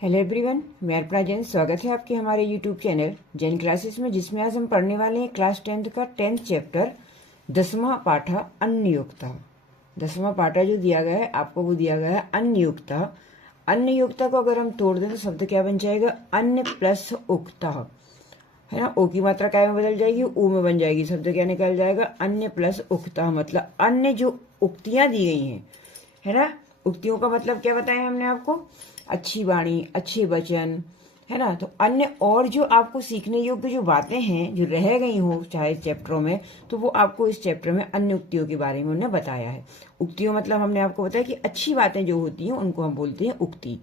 Hello everyone, मैं अर्पणा जैन। स्वागत है आपके हमारे यूट्यूब चैनल जैन क्लासेस में, जिसमें आज हम पढ़ने वाले हैं क्लास 10th का 10th चैप्टर 10वां पाठा अन्ययुक्तः। 10वां पाठा जो दिया गया है आपको, वो दिया गया है अन्ययुक्तः। अन्ययुक्तः को अगर हम तोड़ दें तो शब्द क्या बन जाएगा? अन्य प्लस उक्तः, है ना। ओ की मात्रा क्या में बदल जाएगी? ऊ में बन जाएगी। शब्द क्या निकल जाएगा? अन्य प्लस उक्तः, मतलब अन्य जो उक्तियां दी गई हैं, है ना। उक्तियों का मतलब क्या बताया हमने आपको? अच्छी वाणी, अच्छे वचन, है ना। तो अन्य और जो आपको सीखने योग्य जो बातें हैं जो रह गई हो चाहे चैप्टरों में, तो वो आपको इस चैप्टर में अन्य उक्तियों के बारे में उन्होंने बताया है। उक्तियों मतलब हमने आपको बताया कि अच्छी बातें जो होती हैं उनको हम बोलते हैं उक्ति।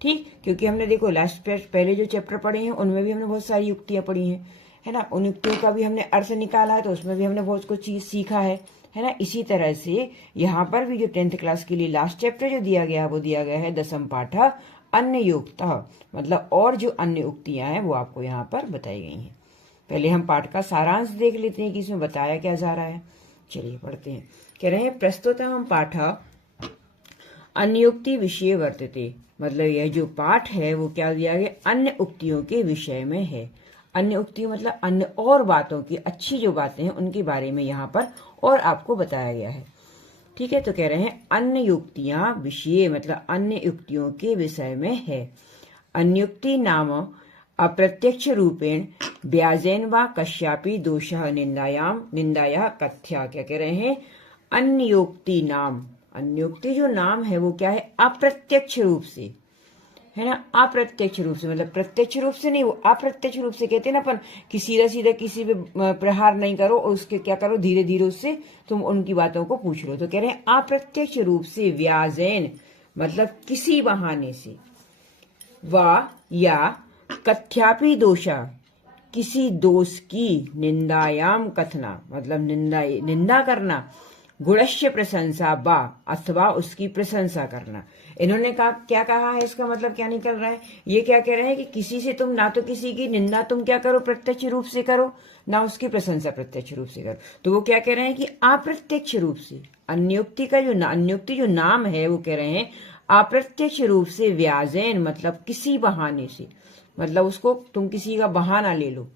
ठीक, क्योंकि हमने देखो लास्ट पहले जो चैप्टर पढ़े हैं उनमें भी हमने बहुत सारी युक्तियां पढ़ी हैं, है ना। उन युक्तियों का भी हमने अर्थ निकाला है, तो उसमें भी हमने बहुत कुछ चीज सीखा है ना। इसी तरह से यहाँ पर भी जो 10th क्लास के लिए लास्ट चैप्टर जो दिया गया है वो दिया गया है 10वां पाठा अन्ययुक्तः, मतलब और जो अन्य उक्तियां हैं वो आपको यहाँ पर बताई गई हैं। पहले हम पाठ का सारांश देख लेते हैं कि इसमें बताया क्या जा रहा है। चलिए पढ़ते हैं। कह रहे हैं प्रस्तुतः पाठा अन्योक्ति विषय वर्तते, मतलब यह जो पाठ है वो क्या दिया गया? अन्य उक्तियों के विषय में है। अन्य उक्ति मतलब अन्य और बातों की, अच्छी जो बातें हैं उनके बारे में यहाँ पर और आपको बताया गया है। ठीक है, तो कह रहे हैं अन्य युक्तियां विषय, मतलब अन्य युक्तियों के विषय में है। अन्युक्ति नाम अप्रत्यक्ष रूपेण व्याजेन व कश्यापि दोषः निंदाया कथ्या। क्या कह रहे हैं? अन्योक्ति नाम, अन्योक्ति जो नाम है वो क्या है? अप्रत्यक्ष रूप से, है ना। अप्रत्यक्ष रूप से मतलब प्रत्यक्ष रूप से नहीं, वो अप्रत्यक्ष रूप से कहते हैं ना अपन कि सीधा सीधा किसी पे प्रहार नहीं करो और उसके क्या करो, धीरे धीरे उससे तुम उनकी बातों को पूछ लो। तो कह रहे हैं अप्रत्यक्ष रूप से व्याजेन, मतलब किसी बहाने से, वा या कथ्यापि दोषा, किसी दोष की, निंदायाम कथना मतलब निंदा करना, गुणस्य प्रशंसा बा अथवा उसकी प्रशंसा करना। इन्होंने कहा, क्या कहा है? इसका मतलब क्या निकल रहा है? ये क्या कह रहे हैं कि किसी से तुम ना तो किसी की निंदा तुम क्या करो प्रत्यक्ष रूप से करो, ना उसकी प्रशंसा प्रत्यक्ष रूप से करो। तो वो क्या कह रहे हैं कि अप्रत्यक्ष रूप से, अन्योक्ति का जो अन्योक्ति जो नाम है वो कह रहे हैं अप्रत्यक्ष रूप से व्याजेन, मतलब किसी बहाने से, मतलब उसको तुम किसी का बहाना ले लो,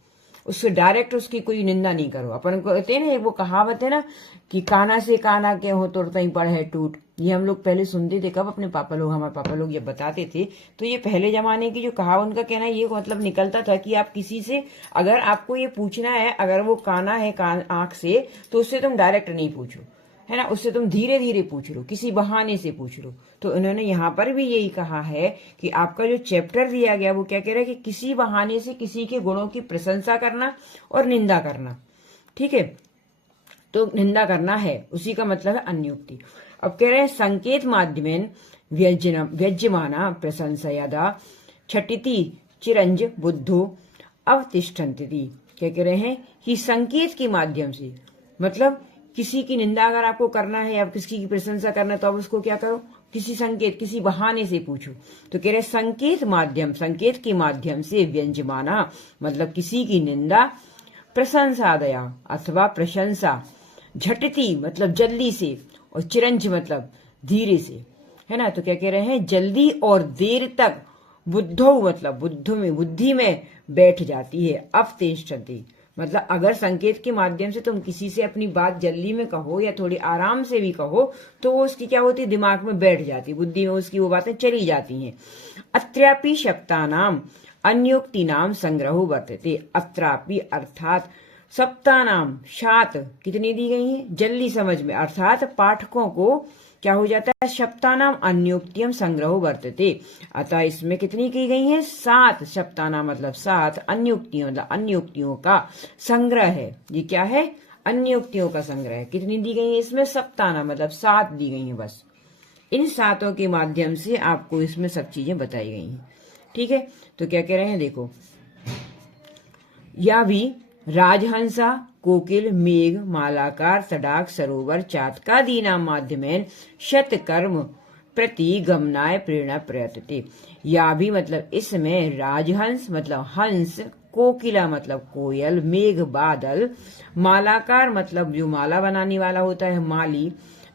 उससे डायरेक्ट उसकी कोई निंदा नहीं करो। अपन को कहते हैं ना, वो कहावत है ना कि काना से काना के हो तो तई पढ़े टूट। ये हम लोग पहले सुनते थे, कब? अपने पापा लोग, हमारे पापा लोग ये बताते थे। तो ये पहले जमाने की जो कहावत, उनका कहना ये मतलब निकलता था कि आप किसी से अगर आपको ये पूछना है, अगर वो काना है आंख से, तो उससे तुम डायरेक्ट नहीं पूछो, है ना। उससे तुम धीरे धीरे पूछ लो, किसी बहाने से पूछ लो। तो इन्होंने यहाँ पर भी यही कहा है कि आपका जो चैप्टर दिया गया वो क्या कह रहा है कि किसी बहाने से किसी के गुणों की प्रशंसा करना और निंदा करना। ठीक है, तो निंदा करना है, उसी का मतलब है अन्योक्ति। अब कह रहे हैं संकेत माध्यमेन व्यज्यमाना प्रशंसयदा छटिति चिरंज बुद्धो अवतिष्ठन्ति। क्या कह रहे हैं कि संकेत के माध्यम से, मतलब किसी की निंदा अगर आपको करना है या किसी की प्रशंसा करना है तो आप उसको क्या करो? किसी संकेत, किसी बहाने से पूछो। तो कह रहे संकेत माध्यम, संकेत के माध्यम से व्यंजमाना, मतलब किसी की निंदा, प्रशंसा दया अथवा प्रशंसा, झटती मतलब जल्दी से, और चिरंज मतलब धीरे से, है ना। तो क्या कह रहे हैं? जल्दी और देर तक, बुद्धो मतलब बुद्धि में बैठ जाती है। अवतिष्ठन्ति मतलब अगर संकेत के माध्यम से तुम किसी से अपनी बात जल्दी में कहो या थोड़ी आराम से भी कहो, तो वो उसकी क्या होती है? दिमाग में बैठ जाती है, बुद्धि में उसकी वो बातें चली जाती हैं। अत्रापि शब्दानाम अन्योक्ति नाम संग्रहो वर्तते। अत्रापि अर्थात सप्तानाम, सात कितनी दी गई है? जल्दी समझ में, अर्थात पाठकों को क्या हो जाता है? सप्तानाम अन्योक्तियम संग्रहो वर्तते। अतः इसमें कितनी की गई है? 7 सप्तानाम मतलब 7, अन्योक्तियों मतलब अन्योक्तियों का संग्रह है। ये क्या है? अन्योक्तियों का संग्रह है। कितनी दी गई है इसमें? सप्ताना मतलब 7 दी गई है बस। इन 7 के माध्यम से आपको इसमें सब चीजें बताई गई हैं। ठीक है, तो क्या कह रहे हैं देखो, या भी राजहंसा कोकिल मेघ मालाकार तडाक सरोवर चातकादीना माध्यमेन शतकर्म प्रति गमनाय प्रेरणा प्रयतते। या भी मतलब इसमें राजहंस मतलब हंस, कोकिला मतलब कोयल, मेघ बादल, मालाकार मतलब जो माला बनाने वाला होता है माली,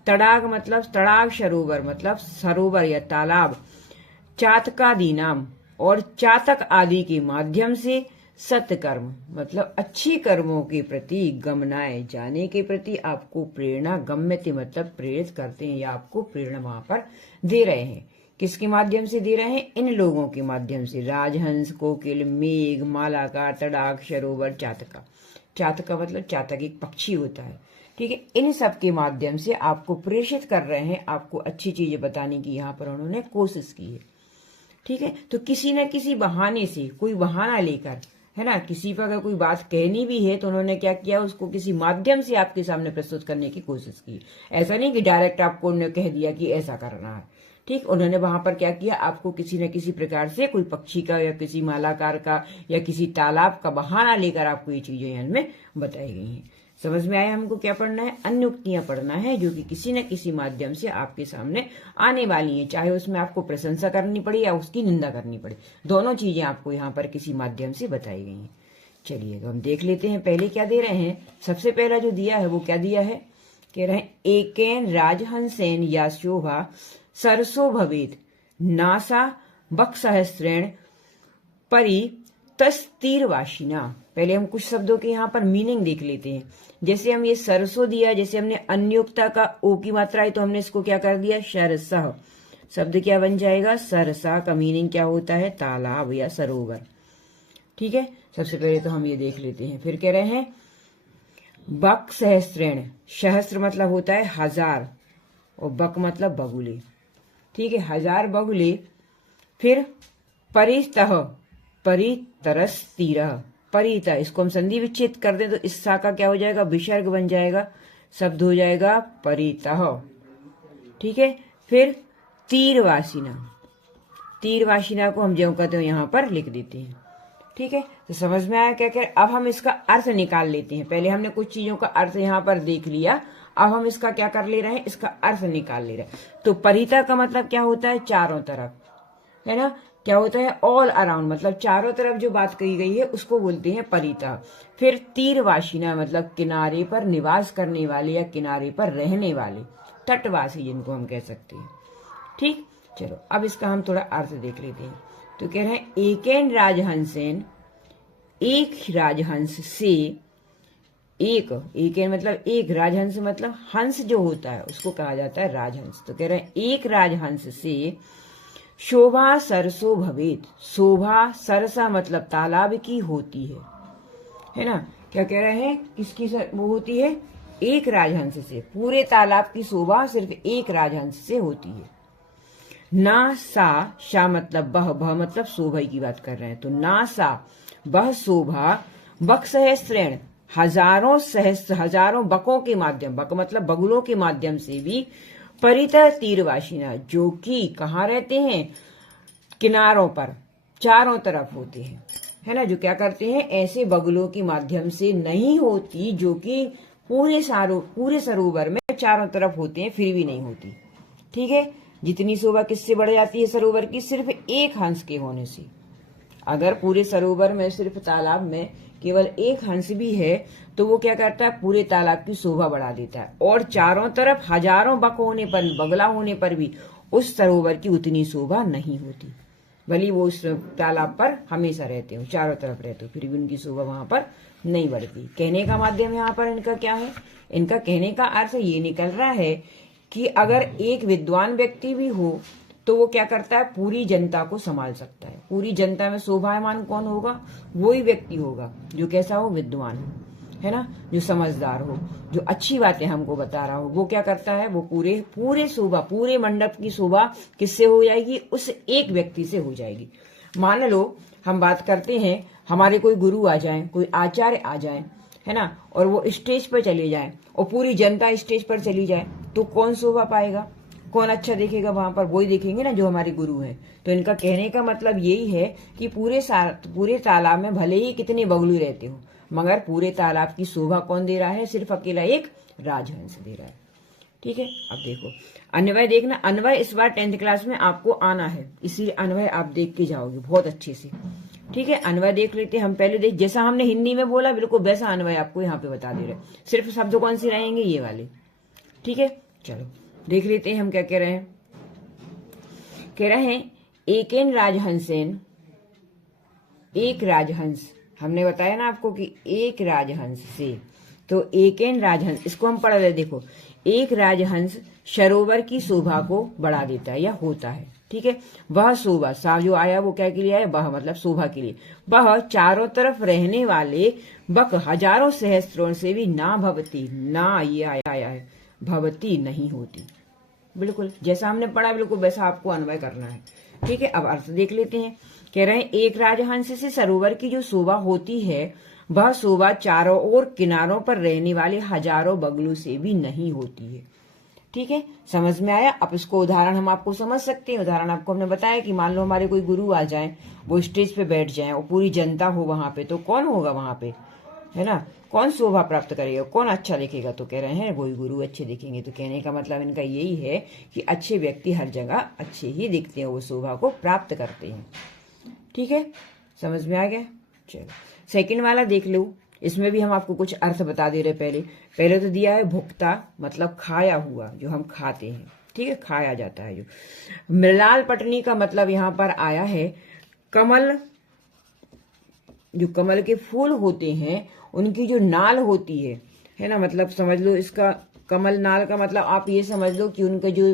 तड़ाग मतलब तड़ाग सरोवर मतलब सरोवर या तालाब, चातकादि नाम और चातक आदि के माध्यम से सत्कर्म मतलब अच्छी कर्मों के प्रति गमनाए जाने के प्रति आपको प्रेरणा गम्यते मतलब प्रेरित करते हैं या आपको प्रेरणा वहां पर दे रहे हैं। किसके माध्यम से दे रहे हैं? इन लोगों के माध्यम से, राजहंस, कोकिल, मेघ, मालाकार, तड़ाक, सरोवर, चातका। चातका मतलब चातक एक पक्षी होता है, ठीक है। इन सब के माध्यम से आपको प्रेषित कर रहे हैं, आपको अच्छी चीजें बताने की यहाँ पर उन्होंने कोशिश की है, ठीक है। तो किसी न किसी बहाने से, कोई बहाना लेकर, है ना, किसी पर अगर कोई बात कहनी भी है तो उन्होंने क्या किया, उसको किसी माध्यम से आपके सामने प्रस्तुत करने की कोशिश की। ऐसा नहीं कि डायरेक्ट आपको उन्होंने कह दिया कि ऐसा करना है, ठीक। उन्होंने वहां पर क्या किया, आपको किसी न किसी प्रकार से कोई पक्षी का या किसी मालाकार का या किसी तालाब का बहाना लेकर आपको ये चीजें इनमें बताई गई हैं। समझ में आया? हमको क्या पढ़ना है? अन्य उक्तियां पढ़ना है जो कि किसी न किसी माध्यम से आपके सामने आने वाली हैं, चाहे उसमें आपको प्रशंसा करनी पड़े या उसकी निंदा करनी पड़े, दोनों चीजें आपको यहाँ पर किसी माध्यम से बताई गई हैं। चलिए हम देख लेते हैं पहले क्या दे रहे हैं। सबसे पहला जो दिया है वो क्या दिया है, कह रहे हैं एकेन राजहंसेन या शोभा सरसो भवेत नासा बक्सहस्रेण परि तस्तीरवाशिना। पहले हम कुछ शब्दों के यहाँ पर मीनिंग देख लेते हैं। जैसे हम ये सरसो दिया, जैसे हमने अन्योक्ता का ओ की मात्रा है तो हमने इसको क्या कर दिया, शरसह। शब्द क्या बन जाएगा, सरसा का मीनिंग क्या होता है, तालाब या सरोवर, ठीक है। सबसे पहले तो हम ये देख लेते हैं। फिर कह रहे हैं बक सहस्त्रेण, सहस्त्र मतलब होता है हजार और बक मतलब बगुले, ठीक है, हजार बगुले। फिर परितः, परितरस तीरह, परितः इसको हम संधि विच्छेद कर दें तो इस सा का क्या हो जाएगा, विसर्ग बन जाएगा, शब्द हो जाएगा परितः, ठीक है। फिर तीरवासिना, तीरवासिना को हम ज्यों कहते हो यहां पर लिख देते हैं, ठीक है। तो समझ में आया क्या क्या? अब हम इसका अर्थ निकाल लेते हैं। पहले हमने कुछ चीजों का अर्थ यहाँ पर देख लिया, अब हम इसका क्या कर ले रहे हैं, इसका अर्थ निकाल ले रहे हैं। तो परिता का मतलब क्या होता है, चारों तरफ, है ना, क्या होता है, ऑल अराउंड, मतलब चारों तरफ जो बात कही गई है उसको बोलते हैं परिता। फिर तीरवासिना मतलब किनारे पर निवास करने वाले या किनारे पर रहने वाले, तटवासी जिनको हम कह सकते हैं, ठीक। चलो अब इसका हम थोड़ा अर्थ देख लेते हैं। तो कह रहे हैं एकेन राजहंसेन, एक राजहंस से, एक, एकेन मतलब एक, राजहंस मतलब हंस जो होता है उसको कहा जाता है राजहंस। तो कह रहे हैं एक राजहंस से शोभा सरसो भवेत, शोभा सरसा मतलब तालाब की होती है ना। क्या कह रहे हैं, किसकी वो होती है, एक राजहंस से, पूरे तालाब की शोभा सिर्फ एक राजहंस से होती है। ना सा, शा मतलब बह मतलब शोभा की बात कर रहे हैं, तो ना सा बह शोभा बक सहस्त्रेण, हजारों सहस्त्र, हजारों बकों के माध्यम, बक मतलब बगुलों के माध्यम से भी, परितः तीरवासिना जो कि कहाँ रहते हैं, किनारों पर, चारों तरफ होते हैं, है ना, जो क्या करते हैं, ऐसे बगुलों के माध्यम से नहीं होती जो कि पूरे सरोवर में चारों तरफ होते हैं फिर भी नहीं होती, ठीक है। जितनी शोभा किससे बढ़ जाती है सरोवर की, सिर्फ एक हंस के होने से। अगर पूरे सरोवर में, सिर्फ तालाब में केवल एक हंस भी है तो वो क्या करता है, पूरे तालाब की शोभा बढ़ा देता है। और चारों तरफ हजारों बक होने पर, बगला होने पर भी उस सरोवर की उतनी शोभा नहीं होती, भले वो उस तालाब पर हमेशा रहते हो, चारों तरफ रहते हो, फिर भी उनकी शोभा वहां पर नहीं बढ़ती। कहने का माध्यम यहाँ पर इनका क्या है, इनका कहने का अर्थ ये निकल रहा है कि अगर एक विद्वान व्यक्ति भी हो तो वो क्या करता है, पूरी जनता को संभाल सकता है। पूरी जनता में शोभायमान कौन होगा, वही व्यक्ति होगा जो कैसा हो, विद्वान हो, है ना, जो समझदार हो, जो अच्छी बातें हमको बता रहा हो। वो क्या करता है, वो पूरे शोभा, पूरे मंडप की शोभा किससे हो जाएगी, उस एक व्यक्ति से हो जाएगी। मान लो हम बात करते हैं, हमारे कोई गुरु आ जाए, कोई आचार्य आ जाए, है ना, और वो स्टेज पर चले जाए और पूरी जनता स्टेज पर चली जाए तो कौन शोभा पाएगा, कौन अच्छा देखेगा वहां पर, वही देखेंगे ना जो हमारे गुरु हैं। तो इनका कहने का मतलब यही है कि पूरे तालाब में भले ही कितने बगलू रहते हो, मगर पूरे तालाब की शोभा कौन दे रहा है, सिर्फ अकेला एक राजहंस दे रहा है, ठीक है। अब देखो अन्वय देखना, अन्वय इस बार 10th क्लास में आपको आना है, इसीलिए अन्वय आप देख के जाओगे बहुत अच्छे से, ठीक है। अन्वय देख लेते हम पहले, देख जैसा हमने हिंदी में बोला बिल्कुल वैसा अन्वय आपको यहाँ पे बता दे रहे, सिर्फ शब्द कौन से रहेंगे, ये वाले, ठीक है। चलो देख लेते हैं हम क्या कह रहे हैं। कह रहे हैं एकेन राजहंसेन, एक राजहंस, हमने बताया ना आपको कि एक राजहंस से, तो एकेन राजहंस, इसको हम पढ़ रहे, देखो एक राजहंस सरोवर की शोभा को बढ़ा देता है या होता है, ठीक है। वह शोभा, सा जो आया वो क्या के लिए आया, वह मतलब शोभा के लिए। वह चारों तरफ रहने वाले बक हजारों सहस्त्रों से भी ना भवती, ना ये आया है, भवती नहीं होती। बिल्कुल जैसा हमने पढ़ा बिल्कुल वैसा आपको अन्वय करना है, ठीक है। अब अर्थ देख लेते हैं। कह रहे हैं एक राजहंस से सरोवर की जो शोभा होती है वह शोभा चारों ओर किनारों पर रहने वाले हजारों बगलों से भी नहीं होती है, ठीक है। समझ में आया। अब इसको उदाहरण हम आपको समझ सकते हैं। उदाहरण आपको हमने बताया कि मान लो हमारे कोई गुरु आ जाए, वो स्टेज पे बैठ जाए और पूरी जनता हो वहां पे, तो कौन होगा वहां पे, है ना, कौन शोभा प्राप्त करेगा, कौन अच्छा दिखेगा, तो कह रहे हैं वही गुरु अच्छे दिखेंगे। तो कहने का मतलब इनका यही है कि अच्छे व्यक्ति हर जगह अच्छे ही दिखते हैं, वो शोभा को प्राप्त करते हैं, ठीक है। समझ में आ गया। चलो सेकंड वाला देख लो। इसमें भी हम आपको कुछ अर्थ बता दे रहे। पहले तो दिया है भुक्ता, मतलब खाया हुआ, जो हम खाते हैं, ठीक है, खाया जाता है जो। मृणाल पटनी का मतलब यहाँ पर आया है कमल, जो कमल के फूल होते हैं उनकी जो नाल होती है ना, मतलब समझ लो इसका कमल नाल का मतलब आप ये समझ लो कि उनका जो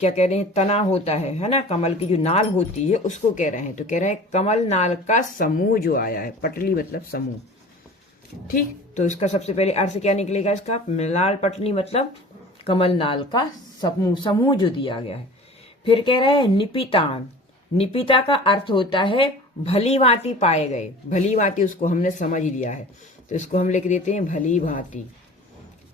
क्या कह रहे हैं, तना होता है ना, कमल की जो नाल होती है उसको कह रहे हैं। तो कह रहे हैं कमल नाल का समूह जो आया है, पटली मतलब समूह, ठीक। तो इसका सबसे पहले अर्थ क्या निकलेगा इसका, मृणाल पटली मतलब कमल नाल का समूह जो दिया गया है। फिर कह रहे हैं निपितान, निपिता का अर्थ होता है भली भांति पाए गए, भली भांति उसको हमने समझ लिया है, तो इसको हम लिख देते हैं भली भांति,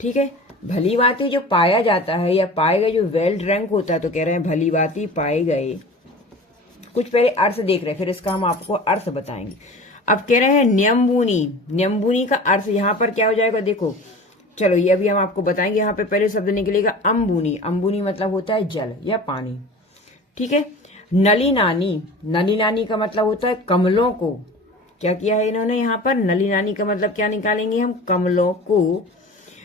ठीक है। भली भांति जो पाया जाता है या पाए गए जो वेल ड्रंक होता है, तो कह रहे हैं भली भांति पाए गए। कुछ पहले अर्थ देख रहे हैं, फिर इसका हम आपको अर्थ बताएंगे। अब कह रहे हैं न्यम्बुनी, न्यम्बुनी का अर्थ यहाँ पर क्या हो जाएगा, देखो चलो ये अभी हम आपको बताएंगे। यहाँ पे पहले शब्द निकलेगा अम्बुनी, अम्बुनी मतलब होता है जल या पानी, ठीक है। नलिनानी, नलिनानी का मतलब होता है कमलों को, क्या किया है इन्होंने यहाँ पर, नलिनानी का मतलब क्या निकालेंगे हम, कमलों को।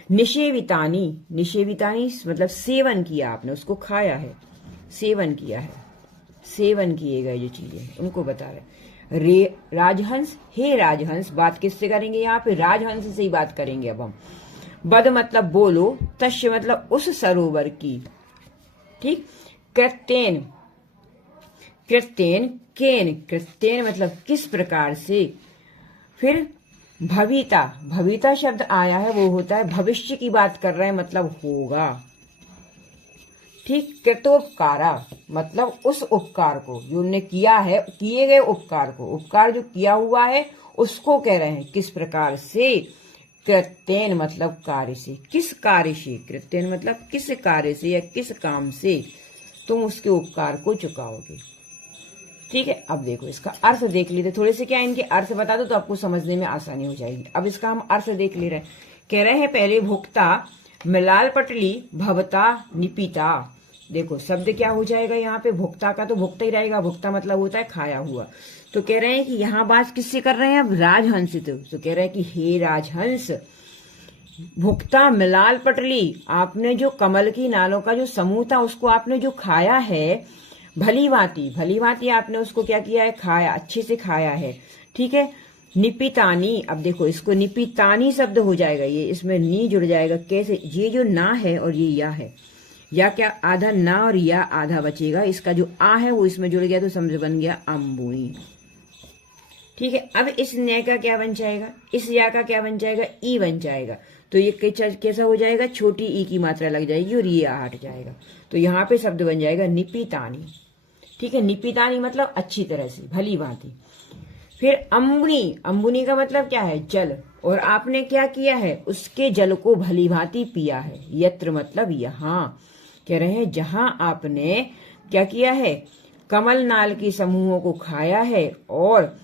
निषेवितानी, निषेवितानी मतलब सेवन किया आपने, उसको खाया है, सेवन किया है, सेवन किए गए जो चीजें उनको बता रहे। राजहंस, हे राजहंस, बात किससे करेंगे यहाँ पे, राजहंस से ही बात करेंगे अब हम। बद मतलब बोलो, तस्य मतलब उस सरोवर की, ठीक। कृत्येन, कृत्येन, केन, कृत्येन मतलब किस प्रकार से। फिर भविता, भविता शब्द आया है वो होता है भविष्य की बात कर रहे हैं, मतलब होगा, ठीक। कृतोपकारा मतलब उस उपकार को जो उन्होंने किया है, किए गए उपकार को, उपकार जो किया हुआ है उसको कह रहे हैं किस प्रकार से। कृत्येन मतलब कार्य से, किस कार्य से, कृत्येन मतलब किस कार्य से या किस काम से तुम उसके उपकार को चुकाओगे, ठीक है। अब देखो इसका अर्थ देख लेते, थोड़े से क्या इनके अर्थ बता दो तो आपको समझने में आसानी हो जाएगी। अब इसका हम अर्थ देख ले रहे हैं। कह रहे हैं पहले भुक्ता, मृणाल पटली, भवता, निपिता। देखो शब्द क्या हो जाएगा यहाँ पे, भुक्ता का तो भुक्ता ही रहेगा, भुक्ता मतलब होता है खाया हुआ। तो कह रहे हैं कि यहाँ बात किससे कर रहे हैं अब, राजहंस से। तो कह रहे हैं कि हे राजहंस, भुक्ता मृणाल पटली, आपने जो कमल की नालों का जो समूह था उसको आपने जो खाया है, भली भांति, भली भांति आपने उसको क्या किया है, खाया, अच्छे से खाया है, ठीक है। निपितानी, अब देखो इसको निपितानी शब्द हो जाएगा, ये इसमें नी जुड़ जाएगा, कैसे, ये जो ना है और ये या है, या क्या आधा ना और या आधा बचेगा, इसका जो आ है वो इसमें जुड़ गया तो समझ बन गया अम्बुनी, ठीक है। अब इस न्याय का क्या बन जाएगा, इस या का क्या बन जाएगा, ई बन जाएगा। तो ये कैसा हो जाएगा, छोटी ई की मात्रा लग जाएगी और ये हट जाएगा, तो यहाँ पे शब्द बन जाएगा निपितानी, ठीक है। निपितानी मतलब अच्छी तरह से, भली भांति। फिर अम्बुनी, अम्बुनी का मतलब क्या है, जल, और आपने क्या किया है, उसके जल को भली भांति पिया है। यत्र मतलब यहाँ, कह रहे हैं जहां आपने क्या किया है, कमल नाल की समूहों को खाया है, और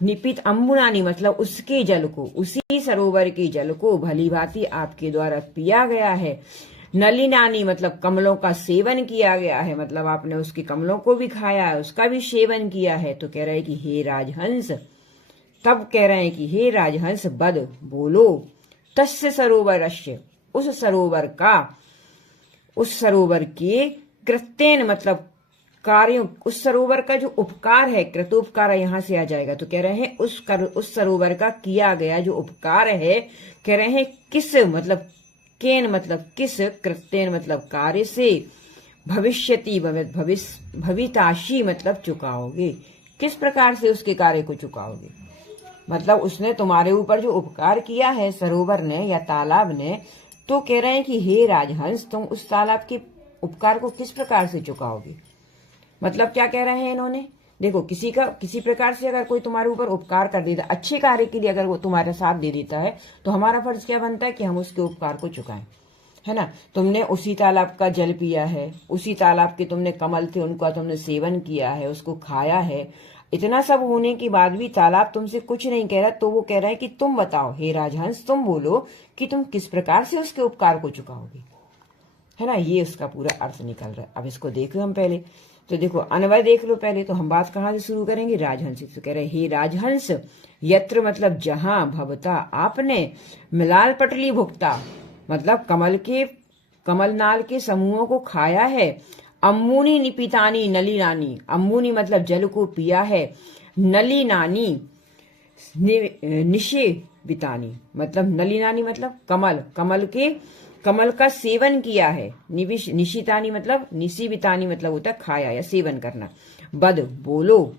निपित अम्बुनानी मतलब उसके जल को, उसी सरोवर के जल को भली भांति आपके द्वारा पिया गया है। नलिनानी मतलब कमलों का सेवन किया गया है, मतलब आपने उसके कमलों को भी खाया है, उसका भी सेवन किया है। तो कह रहे हैं कि हे राजहंस, तब कह रहे हैं कि हे राजहंस, बद बोलो, तस्य सरोवरस्य, उस सरोवर का, उस सरोवर के, कृत्येन मतलब कार्यों, उस सरोवर का जो उपकार है, कृतोपकार यहाँ से आ जाएगा। तो कह रहे हैं उस सरोवर का किया गया जो उपकार है, कह रहे हैं किस मतलब केन मतलब किस, कृत्येन मतलब कार्य से, भविष्यति भविताशी मतलब चुकाओगे, किस प्रकार से उसके कार्य को चुकाओगे। मतलब उसने तुम्हारे ऊपर जो उपकार किया है सरोवर ने या तालाब ने, तो कह रहे हैं कि हे राजहंस तुम उस तालाब के उपकार को किस प्रकार से चुकाओगे। मतलब क्या कह रहे हैं इन्होंने, देखो किसी प्रकार से अगर कोई तुम्हारे ऊपर उपकार कर देता, अच्छे कार्य के लिए अगर वो तुम्हारा साथ दे देता है, तो हमारा फर्ज क्या बनता है कि हम उसके उपकार को चुकाएं, है ना। तुमने उसी तालाब का जल पिया है, उसी तालाब के तुमने कमल थे उनका तुमने सेवन किया है, उसको खाया है, इतना सब होने के बाद भी तालाब तुमसे कुछ नहीं कह रहा, तो वो कह रहा है कि तुम बताओ हे राजहंस, तुम बोलो कि तुम किस प्रकार से उसके उपकार को चुकाओगे, है ना। ये उसका पूरा अर्थ निकल रहा है। अब इसको देखो हम पहले, तो देखो अन्वय देख लो पहले। तो हम बात कहाँ से शुरू करेंगे, राजहंस। तो कह रहे हे राजहंस, यत्र मतलब जहां, भवता आपने, मिलाल पटली भुक्ता मतलब कमलनाल के समूहों को खाया है, अम्मुनी निपितानी नलिनानी, अम्मुनी मतलब जल को पिया है, नलिनानी निषेवितानी मतलब नलिनानी मतलब कमल का सेवन किया है, निशितानी मतलब निशिवितानी मतलब होता है खाया या सेवन करना। बद बोलो,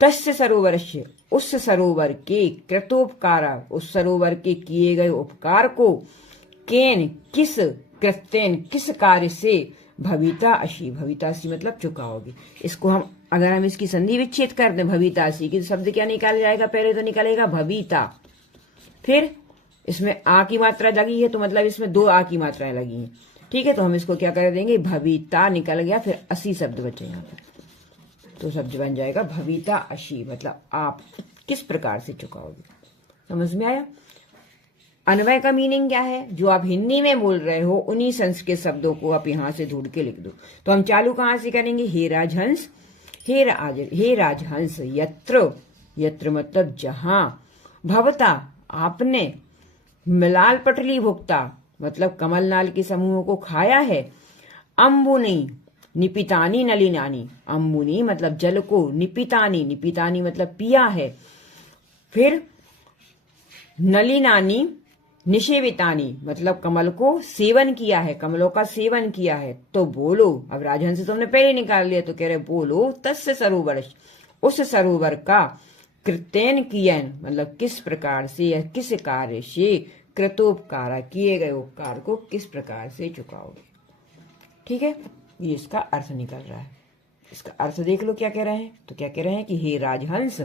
तस्य सरोवरस्य उस सरोवर के, कृतोपकारा उस सरोवर के किए गए उपकार को, केन किस, कृत्येन किस कार्य से, भवितासी भवितासी मतलब चुकाओगे। इसको अगर हम इसकी संधि विच्छेद कर दें भवितासी की, तो शब्द क्या निकाल जाएगा, पहले तो निकलेगा भविता, फिर इसमें आ की मात्रा लगी है तो मतलब इसमें 2 आ की मात्राएं लगी हैं, ठीक है। तो हम इसको क्या कर देंगे, भविता निकल गया, फिर असी शब्द बचे यहाँ पर, तो शब्द बन जाएगा भविता अशी मतलब आप किस प्रकार से चुकाओगे। समझ में आया। अन्वय का मीनिंग क्या है, जो आप हिंदी में बोल रहे हो उन्हीं संस्कृत शब्दों को आप यहां से ढूंढ के लिख दो। तो हम चालू कहां से करेंगे, हे राजहंस, हे राजहंस, यत्र मतलब जहां, भवता आपने, मिलाल पटली भुक्ता मतलब कमलनाल के समूहों को खाया है, अम्बुनी निपितानी नलिनानी, अम्बुनी मतलब जल को, निपितानी मतलब पिया है, फिर नलिनानी निषेवितानी मतलब कमल को सेवन किया है, कमलों का सेवन किया है। तो बोलो, अब राजहंस से तुमने पहले निकाल लिया, तो कह रहे बोलो तस्य सरोवर उस सरोवर का, कृत्येन कियन मतलब किस प्रकार से या किस कार्य से, कृतोपकारा किए गए उपकार को किस प्रकार से चुकाओगे। ठीक है, ये इसका अर्थ निकल रहा है। इसका अर्थ देख लो क्या कह रहे हैं। तो क्या कह रहे हैं कि हे राजहंस,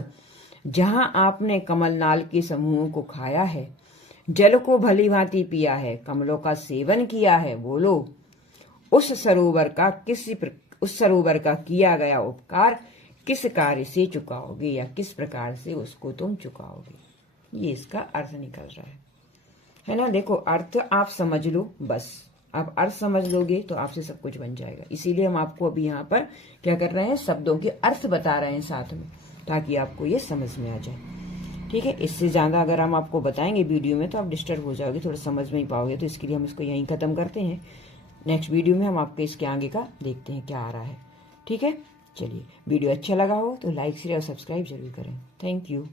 जहां आपने कमलनाल के समूहों को खाया है, जल को भली भांति पिया है, कमलों का सेवन किया है, बोलो उस सरोवर का किया गया उपकार किस कार्य से चुकाओगे या किस प्रकार से उसको तुम चुकाओगे। ये इसका अर्थ निकल रहा है ना। देखो अर्थ आप समझ लो, बस आप अर्थ समझ लोगे तो आपसे सब कुछ बन जाएगा। इसीलिए हम आपको अभी यहाँ पर क्या कर रहे हैं, शब्दों के अर्थ बता रहे हैं साथ में, ताकि आपको ये समझ में आ जाए। ठीक है, इससे ज्यादा अगर हम आपको बताएंगे वीडियो में तो आप डिस्टर्ब हो जाओगे, थोड़ा समझ में ही पाओगे। तो इसके लिए हम इसको यहीं खत्म करते हैं। नेक्स्ट वीडियो में हम आपके इसके आगे का देखते हैं क्या आ रहा है। ठीक है, चलिए वीडियो अच्छा लगा हो तो लाइक शेयर और सब्सक्राइब जरूर करें। Thank you.